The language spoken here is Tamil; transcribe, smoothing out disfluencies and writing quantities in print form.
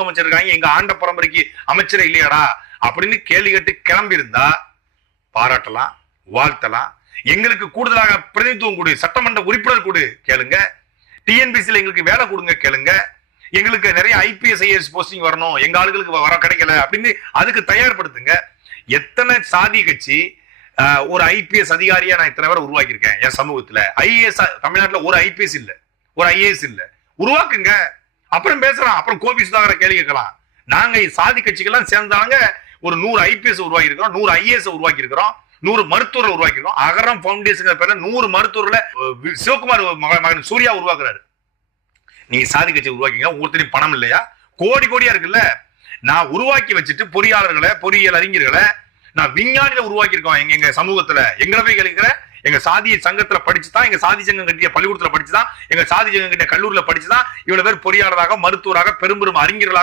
அமைச்சர் இருக்காங்க, எங்க ஆண்ட பரம்பரைக்கு அமைச்சர் இல்லையாடா அப்படின்னு கேள்வி கேட்டு கிளம்பி இருந்தா பாராட்டலாம், வாழ்த்தலாம். எங்களுக்கு கூடுதலாக பிரதிநிதித்துவம் கொடு, சட்டமன்ற உறுப்பினர் கொடு கேளுங்க. டிஎன்பிசில எங்களுக்கு வேலை கொடுங்க கேளுங்க. எங்களுக்கு நிறைய ஐபிஎஸ் ஐஏஎஸ் போஸ்டிங் வரணும், எங்க ஆளுகளுக்கு வர கிடைக்கல அப்படின்னு அதுக்கு தயார்படுத்துங்க. எத்தனை சாதி கட்சி ஒரு ஐபிஎஸ் அதிகாரியா நான் இத்தனை பேரை உருவாக்கியிருக்கேன் என் சமூகத்துல. ஐஏஎஸ் தமிழ்நாட்டுல ஒரு ஐபிஎஸ் இல்ல, ஒரு ஐஏஎஸ் இல்ல. உருவாக்குங்க, அப்புறம் பேசலாம். அப்புறம் கோபி சுதாகர கேள்வி கேட்கலாம். நாங்க சாதி கட்சிகள்லாம் சேர்ந்தாங்க ஒரு 100 ஐபிஎஸ் உருவாக்கி இருக்கிறோம், 100 ஐஏஎஸ் உருவாக்கி இருக்கிறோம், 100 மருத்துவர்கள் உருவாக்கி இருக்கோம். அகரம் பவுண்டேஷன் பேர்ல 100 மருத்துவர்களை சிவகுமார் மகன் சூர்யா உருவாக்குறாரு. நீங்க சாதி கட்சி உருவாக்கிங்க, ஒருத்தரையும் பணம் இல்லையா? கோடி கோடியா இருக்குல்ல. நான் உருவாக்கி வச்சுட்டு பொறியாளர்களை, பொறியியல் அறிஞர்களை நான் விஞ்ஞானில உருவாக்கி இருக்கோம். எங்க சமூகத்துல எங்களை போய் கேட்கிற, எங்க சாதி சங்கத்துல படிச்சுதான், எங்க சாதி சங்கம் கட்டிய பள்ளிக்கூடத்துல படிச்சுதான், எங்க சாதி சங்கம் கட்டிய கல்லூரியில படிச்சுதான் இவ்வளவு பேர் பொறியாளராக, மருத்துவராக, பெரும் அறிஞர்களாக